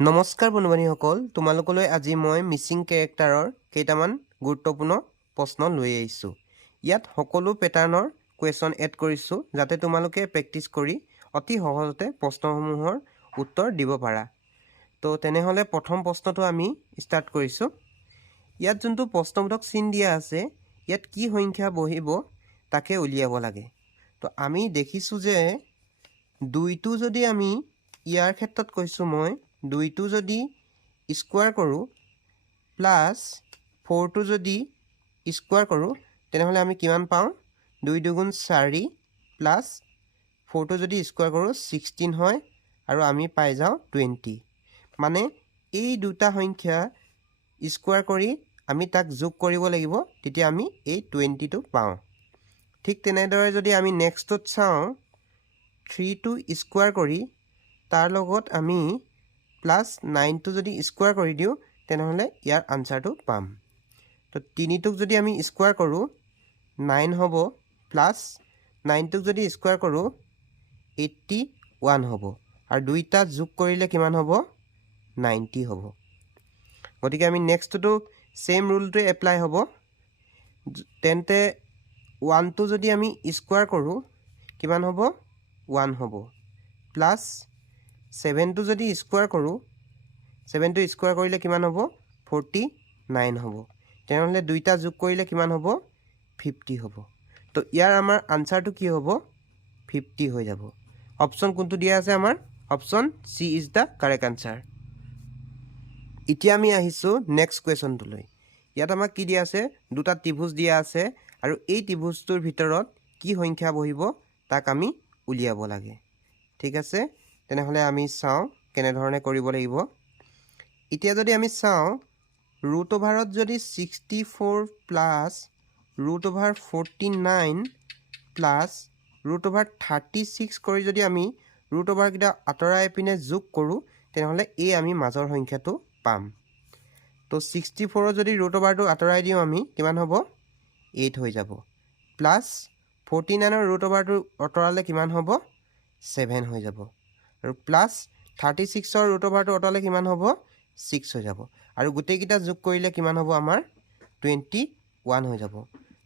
নমস্কাৰ বন্ধু-বান্ধৱীসকল, তোমালোকলৈ আজি মই মিচিং কেৰেক্টাৰৰ কেইটামান গুৰুত্বপূৰ্ণ প্ৰশ্ন লৈ আহিছোঁ। ইয়াত সকলো পেটাৰ্ণৰ কুৱেশ্যন এড কৰিছোঁ যাতে তোমালোকে প্ৰেক্টিছ কৰি অতি সহজতে প্ৰশ্নসমূহৰ উত্তৰ দিব পাৰা। তো তেনেহ'লে প্ৰথম প্ৰশ্নটো আমি ষ্টাৰ্ট কৰিছোঁ। ইয়াত যোনটো প্ৰশ্নবোধক চিন দিয়া আছে, ইয়াত কি সংখ্যা বহিব তাকে উলিয়াব লাগে। তো আমি দেখিছোঁ যে 2টো যদি আমি ইয়াৰ ক্ষেত্ৰত কৈছোঁ মই 2টো যদি স্কোৱাৰ কৰোঁ প্লাছ 4টো যদি স্কোৱাৰ কৰোঁ তেনেহ'লে আমি কিমান পাওঁ? 2 দুগুণ 4 প্লাছ 4টো যদি স্কোৱাৰ কৰোঁ 16 হয় আৰু আমি পাই যাওঁ 20। মানে এই দুটা সংখ্যা স্কোৱাৰ কৰি আমি তাক যোগ কৰিব লাগিব, তেতিয়া আমি এই 20টো পাওঁ। ঠিক তেনেদৰে যদি আমি নেক্সটত চাওঁ 3টো স্কোৱাৰ কৰি তাৰ লগত আমি প্লাছ 9টো যদি স্কোৱাৰ কৰি দিওঁ তেনেহ'লে ইয়াৰ আনচাৰটো পাম। তো 3টোক যদি আমি স্কোৱাৰ কৰোঁ 9 হ'ব, প্লাছ 9টোক যদি স্কোৱাৰ কৰোঁ 81 হ'ব, আৰু দুইটা যোগ কৰিলে কিমান হ'ব? 90 হ'ব। গতিকে আমি নেক্সটটো ছেইম ৰুলটোৱে এপ্লাই হ'ব। তেন্তে 1টো যদি আমি স্কোৱাৰ কৰোঁ কিমান হ'ব? 1 হ'ব, প্লাছ 7টো যদি স্কোৱাৰ কৰোঁ 7টো স্কোৱাৰ কৰিলে কিমান হ'ব? 49 হ'ব। তেনেহ'লে দুইটা যোগ কৰিলে কিমান হ'ব? 50 হ'ব। তো ইয়াৰ আমাৰ আনচাৰটো কি হ'ব? 50 হৈ যাব। অপশ্যন কোনটো দিয়া আছে আমাৰ? Option C is the correct answer. এতিয়া আমি আহিছোঁ নেক্সট কুৱেশ্যনটোলৈ। ইয়াত আমাক কি দিয়া আছে? দুটা ত্ৰিভুজ দিয়া আছে আৰু এই ত্ৰিভুজটোৰ ভিতৰত কি সংখ্যা বহিব তাক আমি উলিয়াব লাগে। ঠিক আছে, তেনেহ'লে আমি চাওঁ কেনেধৰণে কৰিব লাগিব। এতিয়া যদি আমি চাওঁ ৰুট অভাৰত যদি 64 plus root over 49 plus root over 36 কৰি যদি আমি ৰুট অভাৰকেইটা আঁতৰাই পিনে যোগ কৰোঁ তেনেহ'লে এই আমি মাজৰ সংখ্যাটো পাম। তো 64ৰ যদি ৰুট অভাৰটো আঁতৰাই দিওঁ আমি কিমান হ'ব? 8 হৈ যাব, প্লাছ 49ৰ ৰুট অভাৰটো আঁতৰালে কিমান হ'ব? 7 হৈ যাব, আৰু প্লাছ 36ৰ ৰুট অভাৰটো আঁতৰালে কিমান হ'ব? 6 হৈ যাব, আৰু গোটেইকেইটা যোগ কৰিলে কিমান হ'ব আমাৰ? 21 হৈ যাব।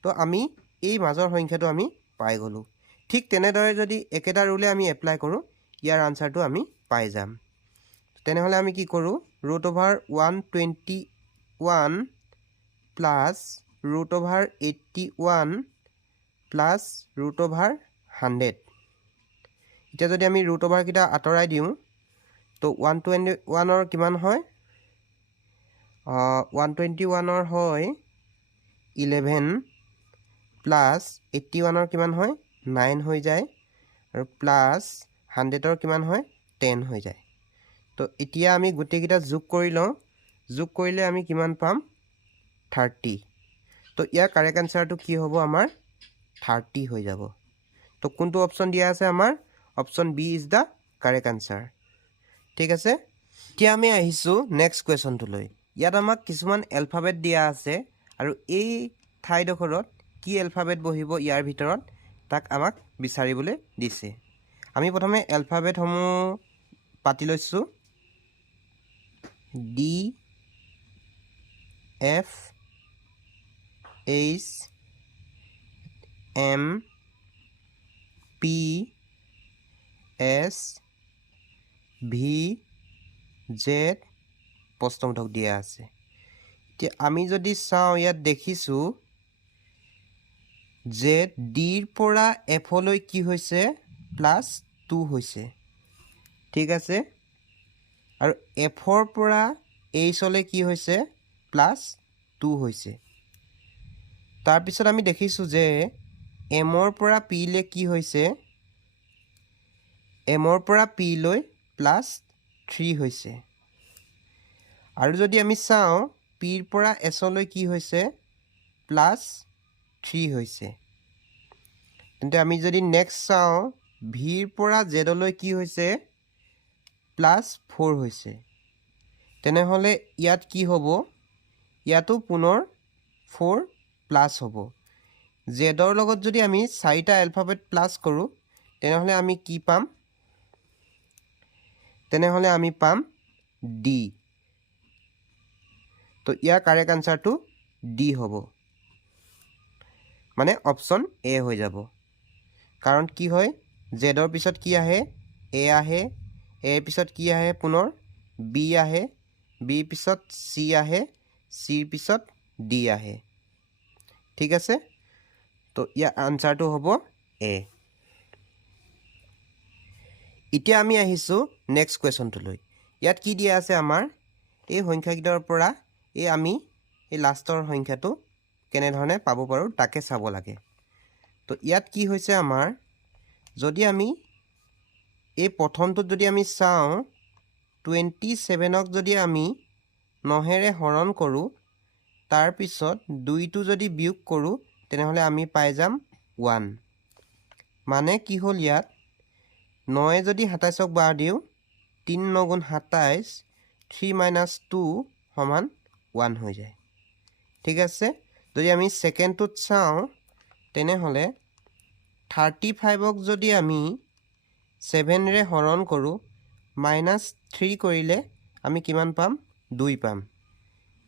তো আমি এই মাজৰ সংখ্যাটো আমি পাই গ'লোঁ। ঠিক তেনেদৰে যদি একেটা ৰুলে আমি এপ্লাই কৰোঁ ইয়াৰ আনচাৰটো আমি পাই যাম। তেনেহ'লে আমি কি কৰোঁ? Root over 121 plus root over 81 plus root over 100। এতিয়া যদি আমি ৰুট অভাৰকেইটা আঁতৰাই দিওঁ তো 121ৰ কিমান হয়? 121ৰ হয় 11 প্লাছ 81ৰ কিমান হয়? 9 হৈ যায়, আৰু প্লাছ 100ৰ কিমান হয়? 10 হৈ যায়। তো এতিয়া আমি গোটেইকেইটা যোগ কৰি লওঁ। যোগ কৰিলে আমি কিমান পাম? 30। তো ইয়াৰ কাৰেক্ট আনচাৰটো কি হ'ব আমাৰ? 30 হৈ যাব। তো কোনটো অপশ্যন দিয়া আছে আমাৰ? Option B is the correct answer. ঠিক আছে, এতিয়া আমি আহিছোঁ নেক্সট কুৱেশ্যনটোলৈ। ইয়াত আমাক কিছুমান এলফাবেট দিয়া আছে আৰু এই ঠাইডোখৰত কি এলফাবেট বহিব ইয়াৰ ভিতৰত তাক আমাক বিচাৰিবলৈ দিছে। আমি প্ৰথমে এলফাবেটসমূহ পাতি লৈছোঁ। D, F, H, M, P, S, V, Z প্ৰশ্নবোধক দিয়া আছে। এতিয়া আমি যদি চাওঁ ইয়াত দেখিছোঁ যে ডিৰ পৰা এফলৈ কি হৈছে? +2 হৈছে। ঠিক আছে, আৰু এফৰ পৰা এইচলৈ কি হৈছে? +2 হৈছে। তাৰপিছত আমি দেখিছোঁ যে এমৰ পৰা পিলৈ কি হৈছে? এমৰ পৰা পিলৈ +3 হৈছে। আৰু যদি আমি চাওঁ পিৰ পৰা এছলৈ কি হৈছে? +3 হৈছে। তেন্তে আমি যদি নেক্সট চাওঁ ভিৰ পৰা জেডলৈ কি হৈছে? +4 হৈছে। তেনেহ'লে ইয়াত কি হ'ব? ইয়াতো পুনৰ 4 প্লাছ হ'ব। জেডৰ লগত যদি আমি 4টা এলফাবেট প্লাছ কৰোঁ তেনেহ'লে আমি কি পাম? তেনেহ'লে আমি পাম ডি তো ইয়াৰ কাৰেক্ট আনসাৰটো ডি হ'ব মানে অপশ্যন এ হৈ যাব কাৰণ কি হয় জেডৰ পিছত কি আহে এ আহে এৰ পিছত কি আহে পুনৰ বি আহে বিৰ পিছত চি আহে চিৰ পিছত ডি আহে ঠিক আছে তো ইয়াৰ আনসাৰটো হ'ব এ এতিয়া আমি আহিছোঁ নেক্সট কুৱেশ্যনটোলৈ ইয়াত কি দিয়া আছে আমাৰ এই সংখ্যাকেইটাৰ পৰা আমি এই লাষ্টৰ সংখ্যাটো কেনেধৰণে পাব পাৰোঁ তাকে চাব লাগে তো ইয়াত কি হৈছে আমাৰ যদি আমি এই প্ৰথমটোত যদি আমি চাওঁ 27ক যদি আমি 9ৰে হৰণ কৰোঁ তাৰপিছত 2টো যদি বিয়োগ কৰোঁ তেনেহ'লে আমি পাই যাম 1 মানে কি হ'ল ইয়াত 9 যদি 27ক বাৰ দিওঁ 3 9 গুণ 27 3 - 2 সমান 1 হৈ যায় ঠিক আছে যদি আমি ছেকেণ্ডটোত চাওঁ তেনেহ'লে 35ক যদি আমি 7ৰে হৰণ কৰোঁ -3 কৰিলে আমি কিমান পাম 2 পাম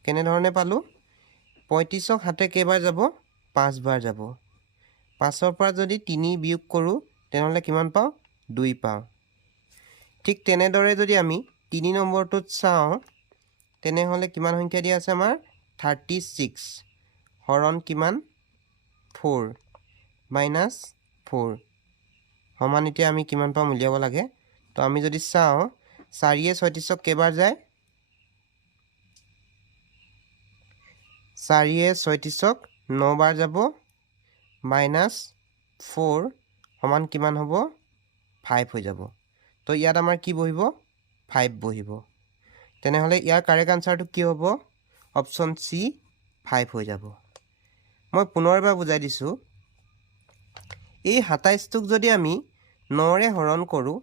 কেনেধৰণে পালোঁ 35ক হাতে কেইবাৰ যাব 5 বাৰ যাব 5ৰ পৰা যদি 3 বিয়োগ কৰোঁ তেনেহ'লে কিমান পাওঁ 2 পাওঁ ঠিক তেনেদৰে যদি আমি 3 নম্বৰটোত চাওঁ তেনেহ'লে কিমান সংখ্যা দিয়া আছে আমাৰ 36 হৰণ কিমান 4 -4 সমান এতিয়া আমি কিমান পাম উলিয়াব লাগে তো আমি যদি চাওঁ 4য়ে 36ক কেইবাৰ যায় 4য়ে 36ক 9 বাৰ যাব -4 সমান কিমান হ'ব 5 হৈ যাব তো ইয়াত আমাৰ কি বহিব 5 বহিব তেনেহ'লে ইয়াৰ কাৰেক্ট আনসাৰটো কি হ'ব অপশ্যন চি 5 হৈ যাব মই পুনৰ এবাৰ বুজাই দিছোঁ এই 27টোক যদি আমি 9ৰে হৰণ কৰোঁ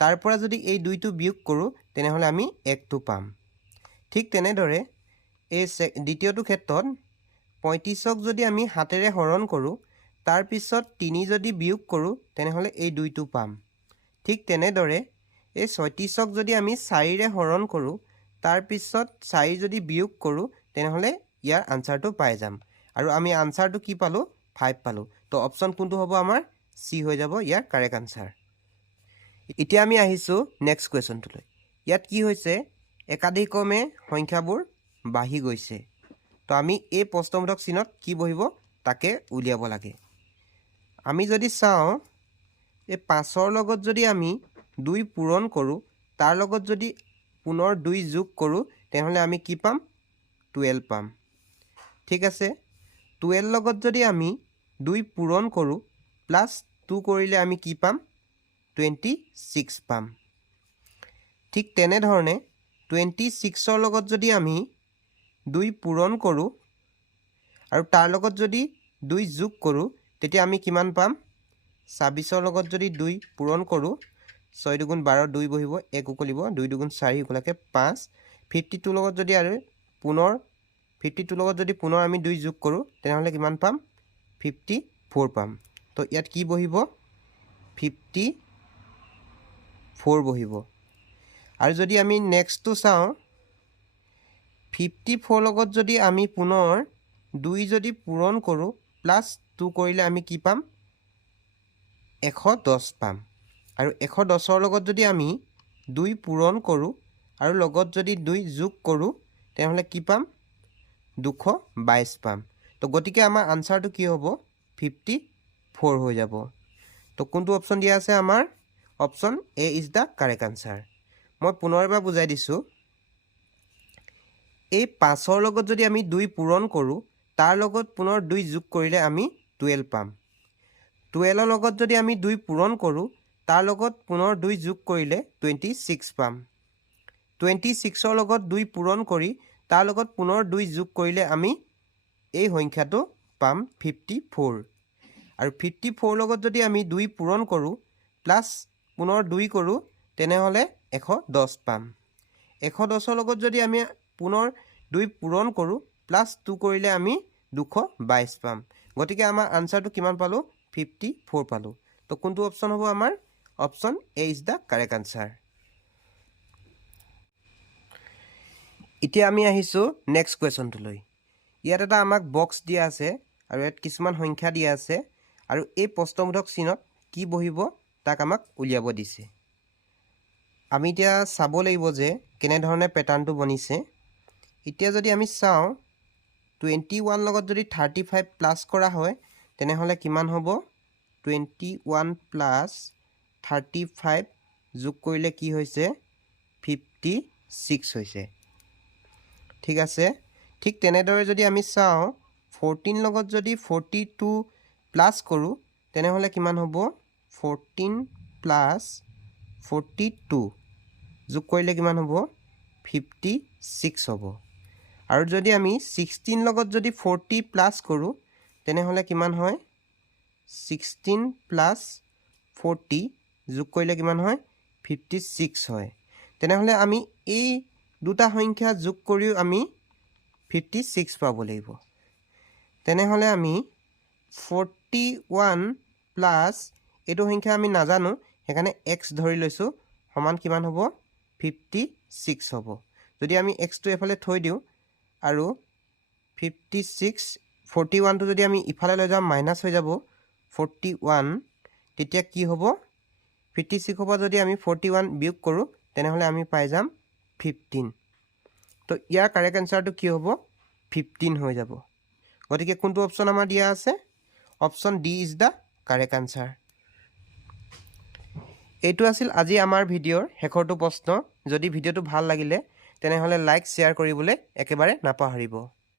তাৰ পৰা যদি এই 2টো বিয়োগ কৰোঁ তেনেহ'লে আমি 1টো পাম ঠিক তেনেদৰে এই দ্বিতীয়টো ক্ষেত্ৰত 35ক যদি আমি 7ৰে হৰণ কৰোঁ তাৰপিছত 3 যদি বিয়োগ কৰোঁ তেনেহ'লে এই 2টো পাম ঠিক তেনেদৰে এই 36ক যদি আমি 4ৰে হৰণ কৰোঁ তাৰপিছত 4 যদি বিয়োগ কৰোঁ তেনেহ'লে ইয়াৰ আনসাৰটো পাই যাম আৰু আমি আনসাৰটো কি পালোঁ 5 পালোঁ তো অপশ্যন কোনটো হ'ব আমাৰ চি হৈ যাব ইয়াৰ কাৰেক্ট আনসাৰ এতিয়া আমি আহিছোঁ নেক্সট কুৱেশ্যনটোলৈ ইয়াত কি হৈছে একাধিক্ৰমে সংখ্যাবোৰ বাঢ়ি গৈছে তো আমি এই প্ৰশ্নবোধক চিহ্নত কি বহিব তাকে উলিয়াব লাগে আমি যদি চাওঁ এই 5ৰ লগত যদি আমি 2 পূৰণ কৰোঁ তাৰ লগত যদি পুনৰ 2 যোগ কৰোঁ তেনেহ'লে আমি কি পাম 12 পাম ঠিক আছে 12 লগত যদি আমি 2 পূৰণ কৰোঁ +2 কৰিলে আমি কি পাম 26 পাম ঠিক তেনেধৰণে 26ৰ লগত যদি আমি 2 পূৰণ কৰোঁ আৰু তাৰ লগত যদি 2 যোগ কৰোঁ তেতিয়া আমি কিমান পাম 26ৰ লগত যদি 2 পূৰণ কৰোঁ 6 × 2 = 12 2 বহিব 1 উকলিব 2 × 2 = 4 ইকুলাকে 5 52 লগত যদি আৰু পুনৰ 52 লগত যদি পুনৰ আমি 2 যোগ কৰোঁ তেনেহ'লে কিমান পাম 54 পাম তো ইয়াত কি বহিব 54 বহিব আৰু যদি আমি নেক্সটটো চাওঁ 54 লগত যদি আমি পুনৰ 2 যদি পূৰণ কৰোঁ +2 কৰিলে আমি কি পাম 110 পাম আৰু 110ৰ লগত যদি আমি 2 পূৰণ কৰোঁ আৰু লগত যদি 2 যোগ কৰোঁ তেনেহ'লে কি পাম 222 পাম তো গতিকে আমাৰ আনসাৰটো কি হ'ব 54 হৈ যাব তো কোনটো অপশ্যন দিয়া আছে আমাৰ option A is the correct answer মই পুনৰ এবাৰ বুজাই দিছোঁ এই 5ৰ লগত যদি আমি 2 পূৰণ কৰোঁ তাৰ লগত পুনৰ 2 যোগ কৰিলে আমি 12 পাম 12ৰ লগত যদি আমি 2 পূৰণ কৰোঁ তাৰ লগত পুনৰ 2 যোগ কৰিলে 26 পাম 26ৰ লগত 2 পূৰণ কৰি তাৰ লগত পুনৰ 2 যোগ কৰিলে আমি এই সংখ্যাটো পাম 54 আৰু 54ৰ লগত যদি আমি 2 পূৰণ কৰোঁ প্লাছ পুনৰ 2 কৰোঁ তেনেহ'লে 110 পাম 110ৰ লগত যদি আমি পুনৰ 2 পূৰণ কৰোঁ +2 কৰিলে আমি 222 পাম গতিকে আমাৰ আনসাৰটো কিমান পালোঁ 54 পালোঁ তো কোনটো অপশ্যন হ'ব আমাৰ option A is the correct answer এতিয়া আমি আহিছোঁ নেক্সট কুৱেশ্যনটোলৈ। ইয়াত এটা আমাক বক্স দিয়া আছে আৰু ইয়াত কিছুমান সংখ্যা দিয়া আছে আৰু এই প্ৰশ্নবোধক চিনত কি বহিব তাক আমাক উলিয়াব দিছে। আমি এতিয়া চাব লাগিব যে কেনেধৰণে পেটাৰ্ণটো বনিছে। এতিয়া যদি আমি চাওঁ 21 লগত যদি 35 প্লাছ কৰা হয় তেনেহ'লে কিমান হ'ব? 21 প্লাছ 35 যোগ কৰিলে কি হৈছে? 56 হৈছে। ঠিক আছে, ঠিক তেনেদৰে যদি আমি চাওঁ 14 লগত যদি 42 প্লাছ কৰোঁ তেনেহ'লে কিমান হ'ব? 14 প্লাছ 42 যোগ কৰিলে কিমান হ'ব? 56 হ'ব। আৰু যদি আমি 16 লগত যদি 40 প্লাছ কৰোঁ তেনেহ'লে কিমান হয়? 16 প্লাছ 40 যোগ কৰিলে কিমান হয়? 56 হয়। তেনেহ'লে আমি এই দুটা সংখ্যা যোগ কৰিও আমি 56 পাব লাগিব। তেনেহ'লে আমি 41 প্লাছ এইটো সংখ্যা আমি নাজানো সেইকাৰণে x ধৰি লৈছোঁ সমান কিমান হ'ব? 56 হ'ব। যদি আমি xটো এফালে থৈ দিওঁ আৰু 41টো যদি আমি ইফালে লৈ যাওঁ মাইনাছ হৈ যাব 41, তেতিয়া কি হ'ব? 56 হ'ব যদি আমি 41 বিয়োগ কৰোঁ তেনেহ'লে আমি পাই যাম 15। তো ইয়াৰ কাৰেক্ট এনচাৰটো কি হ'ব? 15 হৈ যাব। গতিকে কোনটো অপশ্যন আমাৰ দিয়া আছে? Option D is the correct answer. এইটো আছিল আজি আমাৰ ভিডিঅ'ৰ শেষৰটো প্ৰশ্ন। যদি ভিডিঅ'টো ভাল লাগিলে তেনেহ'লে লাইক শ্বেয়াৰ কৰিবলৈ একেবাৰে নাপাহৰিব।